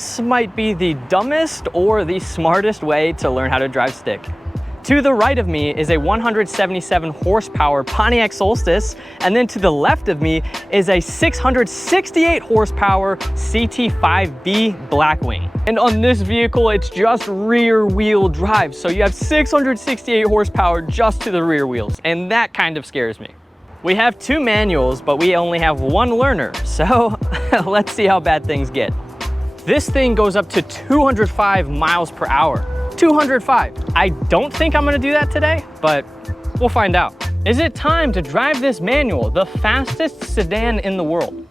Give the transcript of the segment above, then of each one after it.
this might be the dumbest or the smartest way to learn how to drive stick. To the right of me is a 177 horsepower Pontiac Solstice, and then to the left of me is a 668 horsepower CT5-V Blackwing. And on this vehicle, it's just rear wheel drive. So you have 668 horsepower just to the rear wheels, and that kind of scares me. We have 2 manuals, but we only have 1 learner. So let's see how bad things get. This thing goes up to 205 miles per hour. 205. I don't think I'm gonna do that today, but we'll find out. Is it time to drive this manual, the fastest sedan in the world?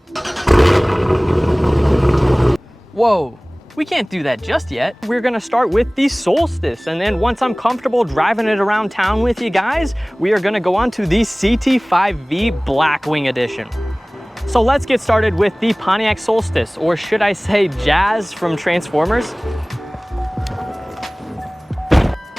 Whoa, we can't do that just yet. We're gonna start with the Solstice, and then once I'm comfortable driving it around town with you guys, we are gonna go on to the CT5-V Blackwing edition. So let's get started with the Pontiac Solstice, or should I say Jazz from Transformers?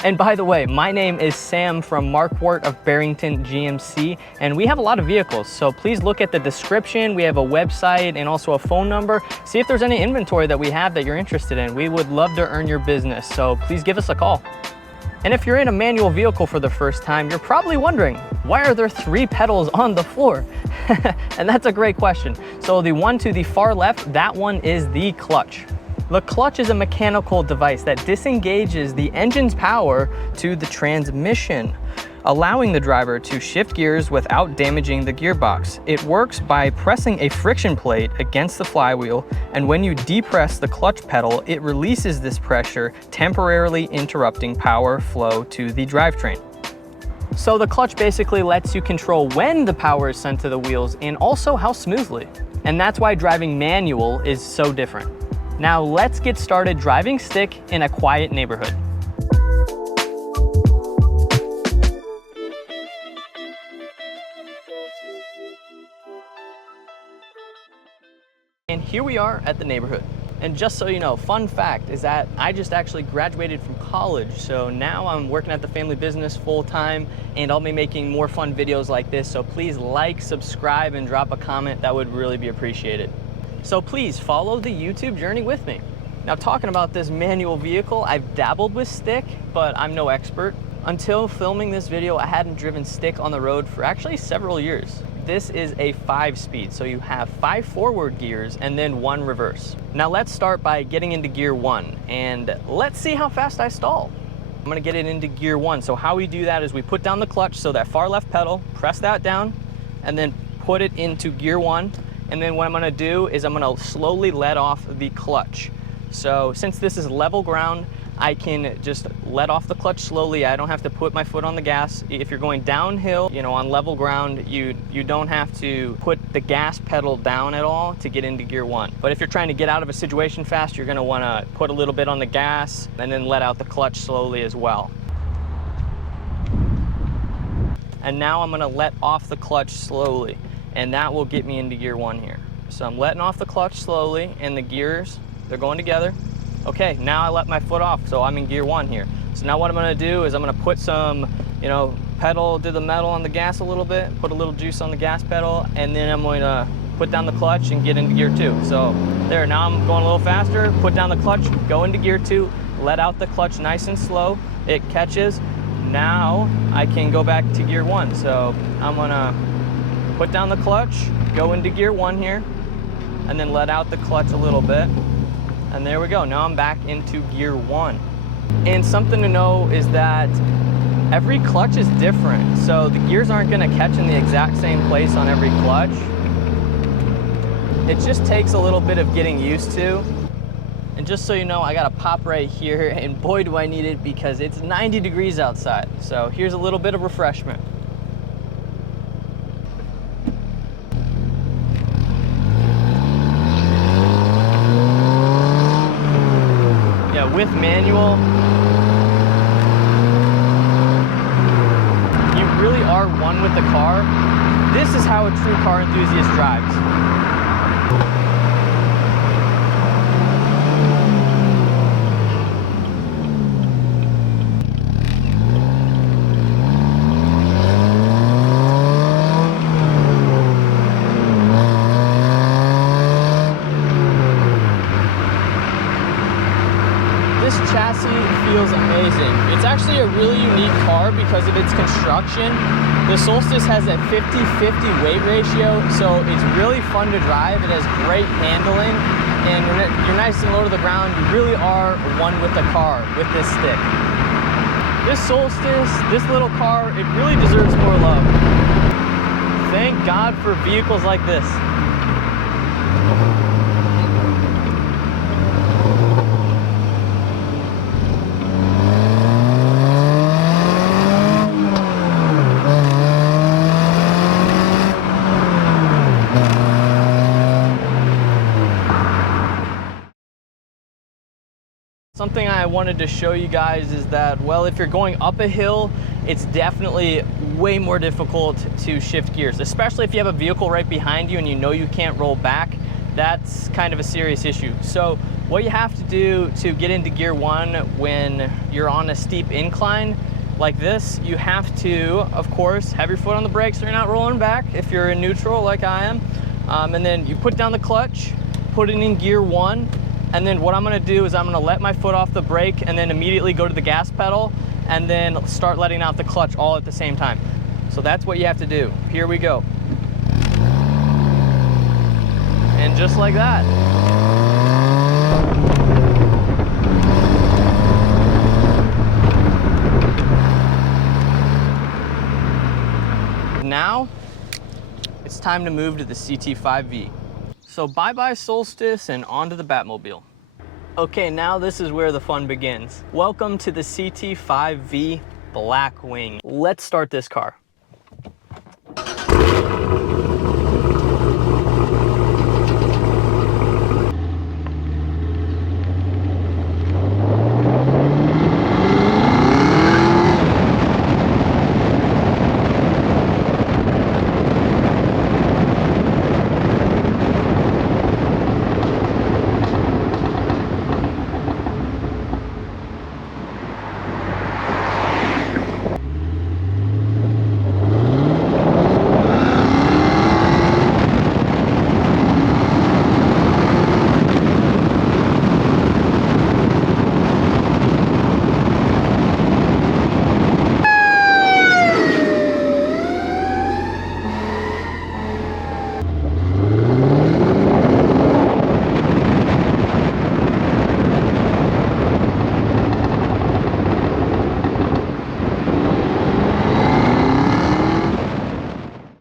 And by the way, my name is Sam from Marquardt of Barrington GMC, and we have a lot of vehicles, so please look at the description. We have a website and also a phone number. See if there's any inventory that we have that you're interested in. We would love to earn your business, so please give us a call. And if you're in a manual vehicle for the first time, you're probably wondering, why are there 3 pedals on the floor? And that's a great question. So the one to the far left, that one is the clutch. The clutch is a mechanical device that disengages the engine's power to the transmission, allowing the driver to shift gears without damaging the gearbox. It works by pressing a friction plate against the flywheel, and when you depress the clutch pedal, it releases this pressure, temporarily interrupting power flow to the drivetrain. So the clutch basically lets you control when the power is sent to the wheels and also how smoothly. And that's why driving manual is so different. Now let's get started driving stick in a quiet neighborhood. And here we are at the neighborhood. And just so you know, fun fact is that I just actually graduated from college. So now I'm working at the family business full time, and I'll be making more fun videos like this. So please like, subscribe, and drop a comment. That would really be appreciated. So please follow the YouTube journey with me. Now, talking about this manual vehicle, I've dabbled with stick, but I'm no expert. Until filming this video, I hadn't driven stick on the road for actually several years. This is a 5-speed, so you have 5 forward gears and then 1 reverse. Now let's start by getting into gear 1, and let's see how fast I stall. I'm gonna get it into gear 1. So how we do that is we put down the clutch, so that far left pedal, press that down, and then put it into gear 1. And then what I'm gonna do is I'm gonna slowly let off the clutch. So since this is level ground, I can just let off the clutch slowly. I don't have to put my foot on the gas. If you're going downhill, you know, on level ground, you don't have to put the gas pedal down at all to get into gear 1. But if you're trying to get out of a situation fast, you're gonna wanna put a little bit on the gas and then let out the clutch slowly as well. And now I'm gonna let off the clutch slowly, and that will get me into gear 1 here. So I'm letting off the clutch slowly, and the gears, they're going together. Okay, now I let my foot off, so I'm in gear 1 here. So now what I'm gonna do is I'm gonna put some, pedal to the metal on the gas a little bit, put a little juice on the gas pedal, and then I'm going to put down the clutch and get into gear 2. So there, now I'm going a little faster, put down the clutch, go into gear 2, let out the clutch nice and slow, it catches. Now I can go back to gear 1. So I'm gonna put down the clutch, go into gear 1 here, and then let out the clutch a little bit. And there we go, now I'm back into gear 1. And something to know is that every clutch is different. So the gears aren't gonna catch in the exact same place on every clutch. It just takes a little bit of getting used to. And just so you know, I got a pop right here, and boy do I need it because it's 90 degrees outside. So here's a little bit of refreshment. With manual, you really are one with the car. This is how a true car enthusiast drives. chassis feels amazing. It's actually a really unique car because of its construction. The Solstice has a 50-50 weight ratio, so it's really fun to drive. It has great handling, and when you're nice and low to the ground, you really are one with the car, with this stick. This Solstice, this little car, it really deserves more love. Thank God for vehicles like this. Something I wanted to show you guys is that, well, if you're going up a hill, it's definitely way more difficult to shift gears, especially if you have a vehicle right behind you and you know you can't roll back. That's kind of a serious issue. So what you have to do to get into gear one when you're on a steep incline like this, you have to, of course, have your foot on the brake so you're not rolling back if you're in neutral like I am. And then you put down the clutch, put it in gear one, and then what I'm gonna do is I'm gonna let my foot off the brake and then immediately go to the gas pedal and then start letting out the clutch all at the same time. So that's what you have to do. Here we go. And just like that. Now, it's time to move to the CT5-V. So bye-bye Solstice and onto the Batmobile. Okay, now this is where the fun begins. Welcome to the CT5-V Blackwing. Let's start this car.